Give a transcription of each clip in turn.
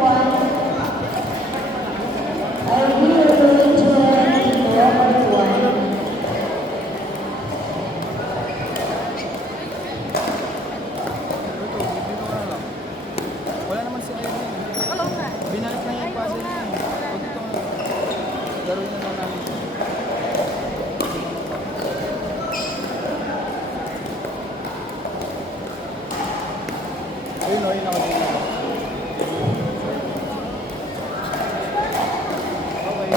Wala naman si Irene. Binalik na yung paddle niya. Huwag ito nga. Laruin na lang namin siya. Ayun o, yun ako din. Okay.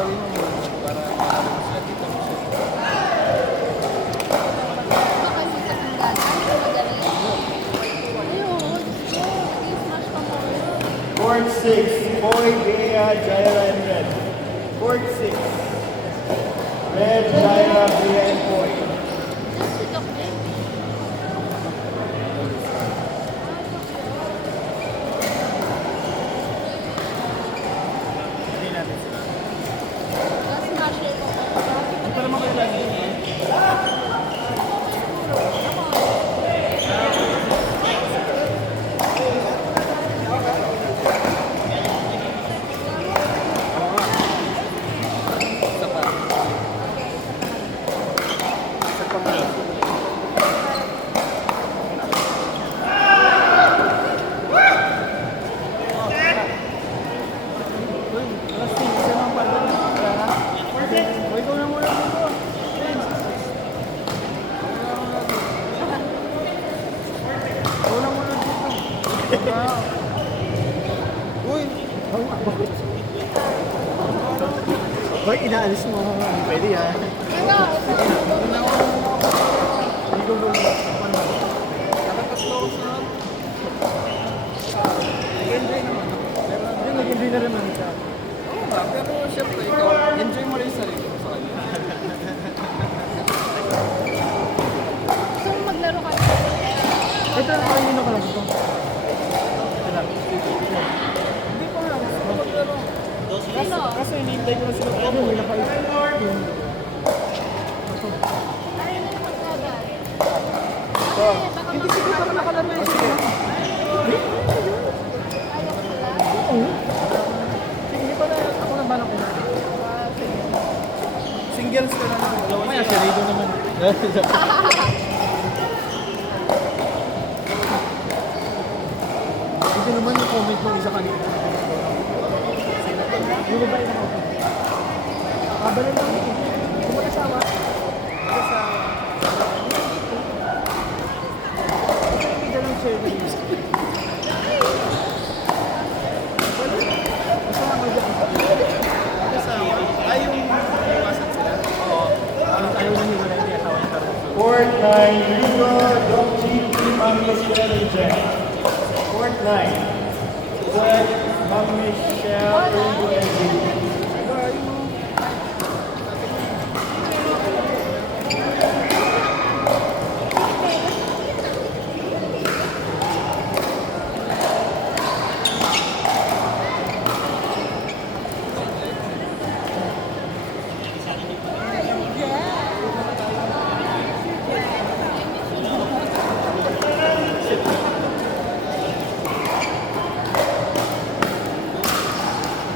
gawin mo muna para mas nakita mo siya. Baka sikat ng gana. Magaling. Ayun. I-smash pa mo. Court 6, Boy, Bea, Jaira, and Red. Court 6. Red, Jaira, Bea, and Boy. Just si Doc din. Hindi natin sila. Smasher ko. Hindi pa naman kayo lagi. Isa pa. Isa pa nga. Uy, alas 5, isa naman pala. Wala na. Uy, ikaw na muna dito. Ikaw na muna dito. Uy! Boy, inaalis mo. Pwede yan. Hindi ko lang. Nakatatlo ko siya. Nag-enjoy naman. Pero nag-enjoy na rin naman siya. Oo nga, pero syempre ikaw, enjoy mo rin yung sarili mo sa kanya. Gusto mo maglaro ka? Ito na kayo ka lang ito. Ito lang. Hindi ko nga. Gusto ko maglaro. Kaso hinihintay ko na sila. Ano, may napay. Ayaw na yung magkagal. Hindi sige para nakalaro yun sila. Ayaw ko sila. Oo. Sige pa na. Ako lang ba na kung singles ka na lang. Mamaya si Rido naman. Ito naman yung comment ng isa kanina. Yung babae na ako. Kabalan lang ito. Kung mag-asawa. Mag-asawa. Ito yung may dalang share na yun. Basta nga mag-asawa. Mag-asawa. Ay, yung iwasan sila. Oo. Ayaw na hiwala yung asawa niya tarong. Court 9, Rigo, Dokchi, Ma'am Michelle, and Jen. Court 9. Red, Ma'am Michelle, Rigo, and Jen.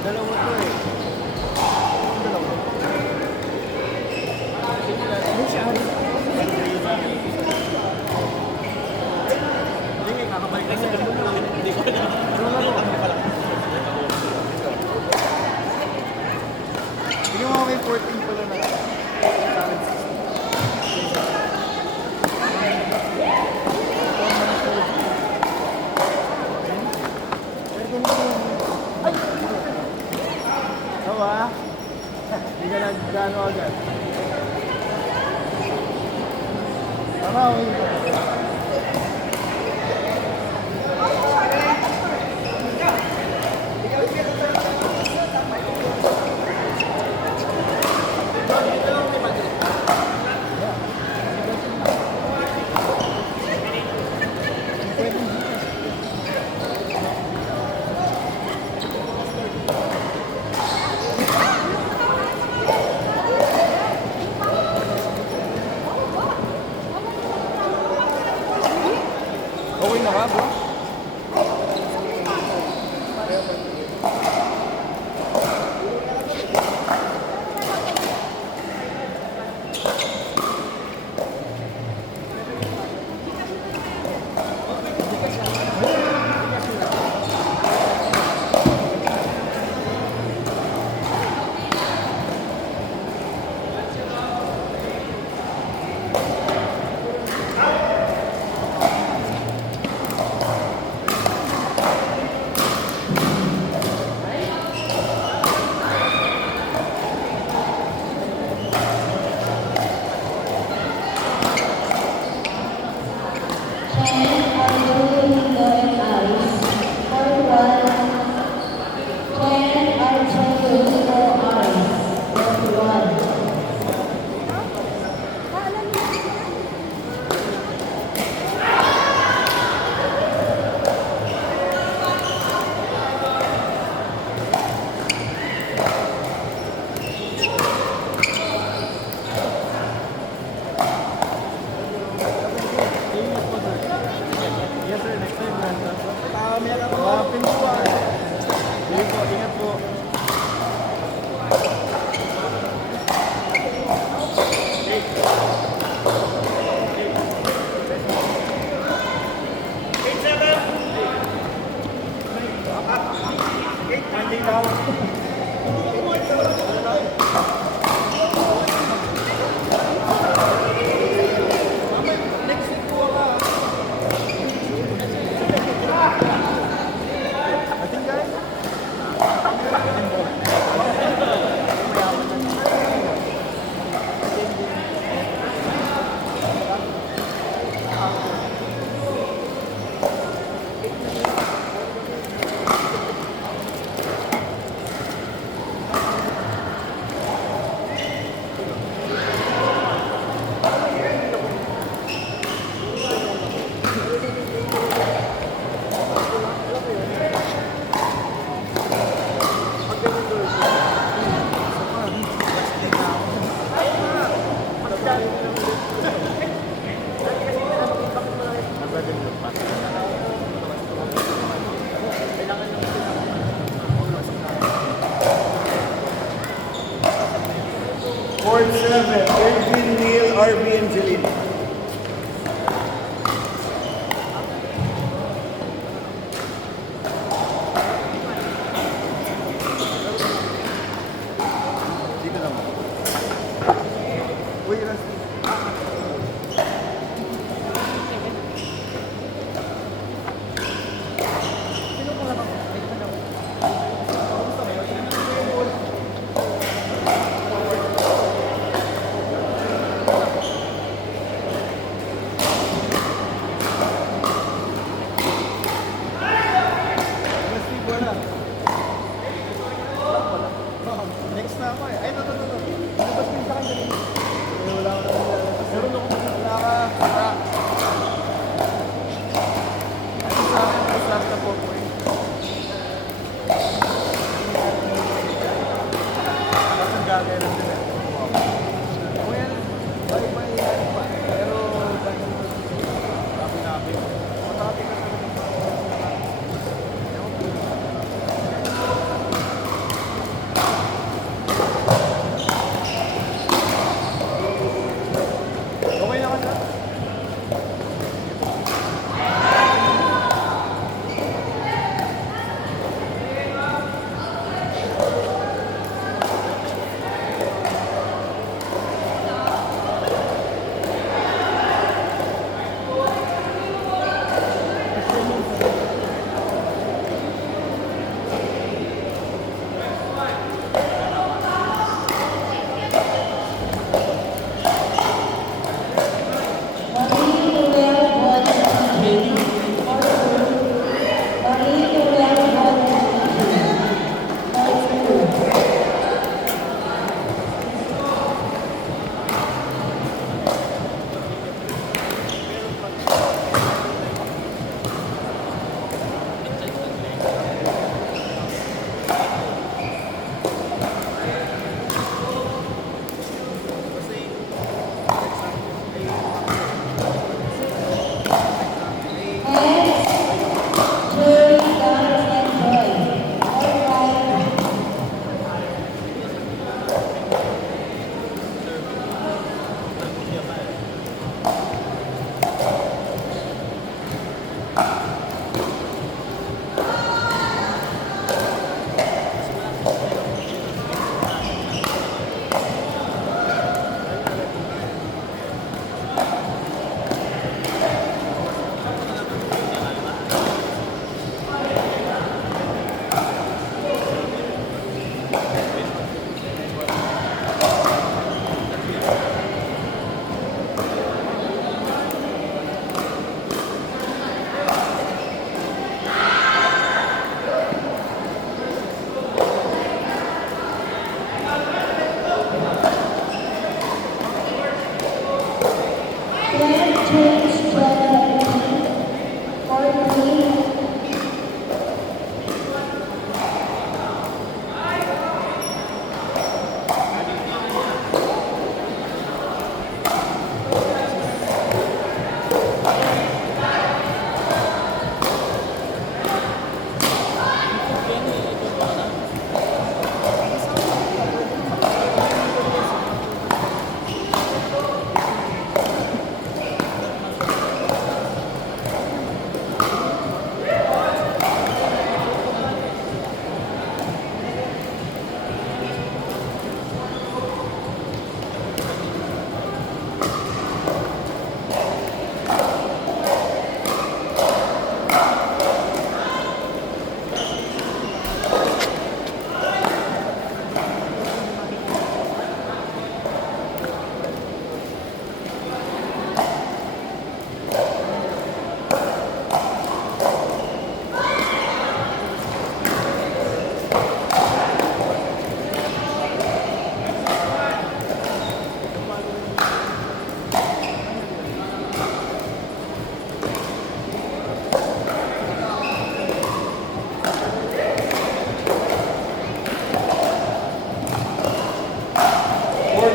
Dalawa to eh. Dalawa. Ano siya? Hindi nga kakabalik kasi. Hindi ko na. Hindi mo may 14 pala na. Tawa. Hindi ka nag-gano agad. Tama, okay na ka, bro? buwan. Sige po, ingat po. Standing down. I think guys.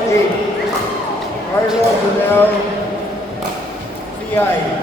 8. Carlo Brunel, CI.